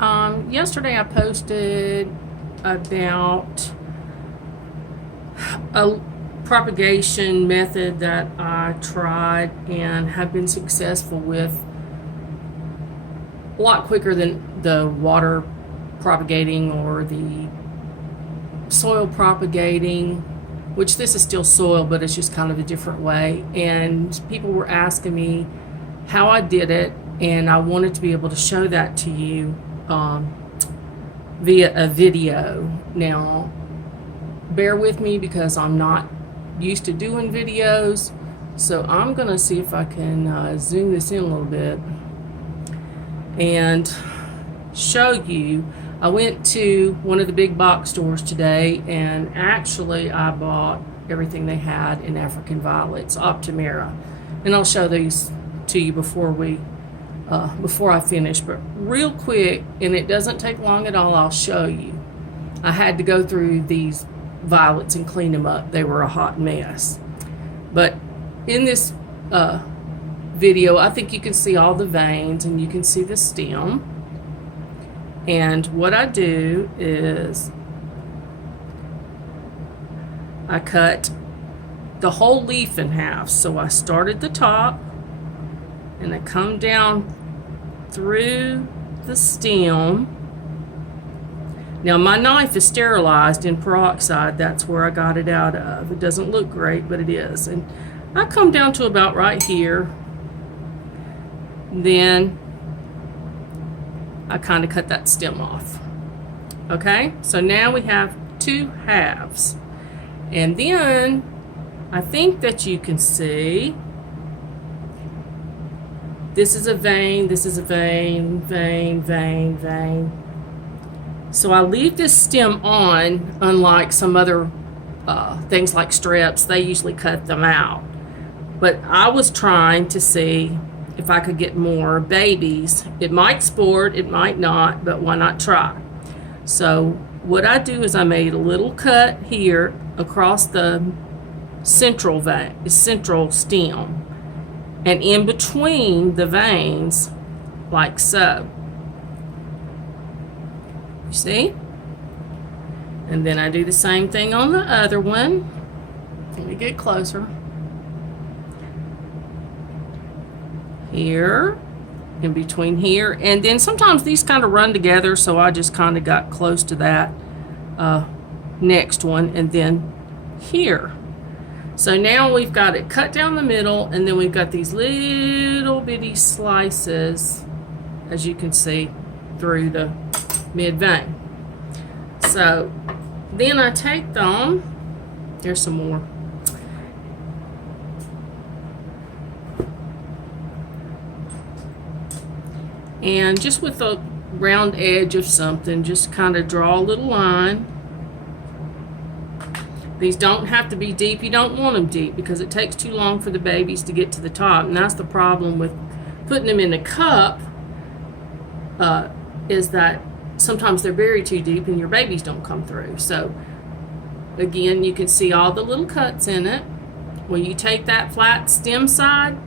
Yesterday I posted about a propagation method that I tried and have been successful with a lot quicker than the water propagating or the soil propagating, which this is still soil, but it's just kind of a different way. And people were asking me how I did it, and I wanted to be able to show that to you via a video. Now, bear with me because I'm not used to doing videos, so I'm gonna see if I can zoom this in a little bit and show you. I went to one of the big box stores today, and actually I bought everything they had in African violets, Optimera, and I'll show these to you before I finish. But real quick, and it doesn't take long at all, I'll show you. I had to go through these violets and clean them up. They were a hot mess. But in this video, I think you can see all the veins and you can see the stem. And what I do is I cut the whole leaf in half. So I start at the top and I come down through the stem. Now my knife is sterilized in peroxide. That's where I got it out of. It doesn't look great, but it is. And I come down to about right here. Then I kind of cut that stem off. Okay, so now we have two halves. And then I think that you can see this is a vein, this is a vein, vein, vein, vein. So I leave this stem on, unlike some other things like strips. They usually cut them out. But I was trying to see if I could get more babies. It might sport, it might not, but why not try? So what I do is I made a little cut here across the central stem, and in between the veins, like so. You see? And then I do the same thing on the other one. Let me get closer. Here, in between here, and then sometimes these kind of run together, so I just kind of got close to that next one, and then here. So now we've got it cut down the middle, and then we've got these little bitty slices, as you can see, through the mid vein. So then I take them, there's some more. And just with a round edge of something, just kind of draw a little line. These don't have to be deep. You don't want them deep because it takes too long for the babies to get to the top. And that's the problem with putting them in a cup, is that sometimes they're buried too deep and your babies don't come through. So again, you can see all the little cuts in it. When you take that flat stem side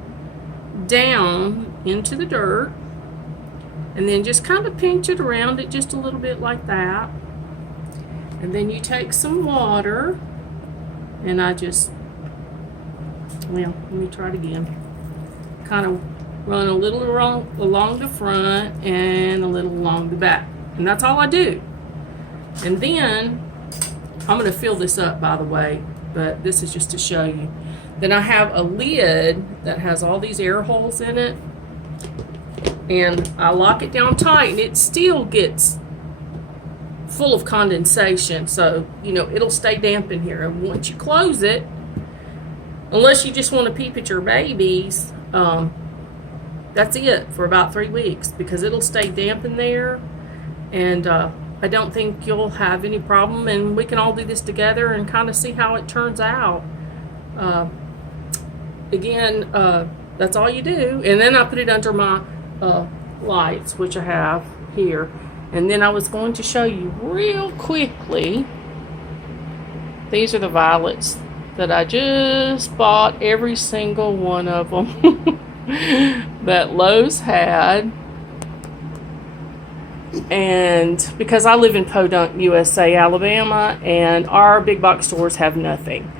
down into the dirt, and then just kind of pinch it around it just a little bit like that. And then you take some water, and I just, well, let me try it again. Kind of run a little along the front and a little along the back. And that's all I do. And then, I'm going to fill this up, by the way, but this is just to show you. Then I have a lid that has all these air holes in it. And I lock it down tight, and it still gets full of condensation. So, you know, it'll stay damp in here. And once you close it, unless you just want to peep at your babies, that's it for about 3 weeks, because it'll stay damp in there. And I don't think you'll have any problem. And we can all do this together and kind of see how it turns out. Again, that's all you do. And then I put it under my lights, which I have here. And then I was going to show you real quickly, these are the violets that I just bought, every single one of them that Lowe's had. And because I live in Podunk, USA, Alabama, and our big box stores have nothing.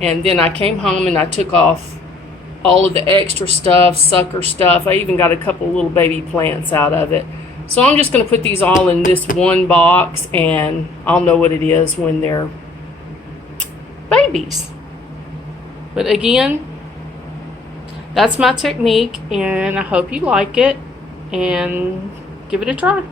And then I came home and I took off all of the extra stuff, sucker stuff. I even got a couple little baby plants out of it. So I'm just going to put these all in this one box, and I'll know what it is when they're babies. But again, that's my technique, and I hope you like it and give it a try.